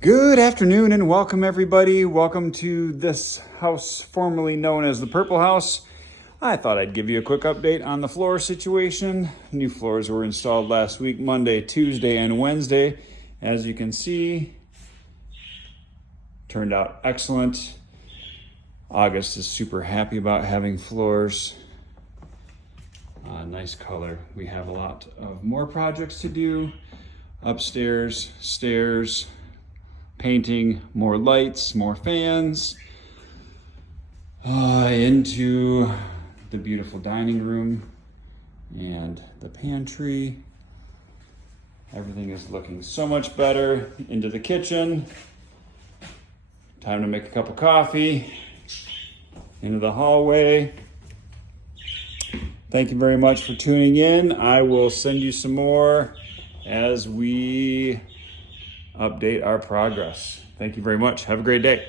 Good afternoon and welcome everybody. Welcome to this house formerly known as the Purple House. I thought I'd give you a quick update on the floor situation. New floors were installed last week, Monday, Tuesday, and Wednesday. As you can see, turned out excellent. August is super happy about having floors. Nice color. We have a lot of more projects to do. Upstairs, stairs, painting, more lights, more fans, into the beautiful dining room and the pantry. Everything is looking so much better. Into the kitchen. Time to make a cup of coffee. Into the hallway. Thank you very much for tuning in. I will send you some more as we update our progress. Thank you very much. Have a great day.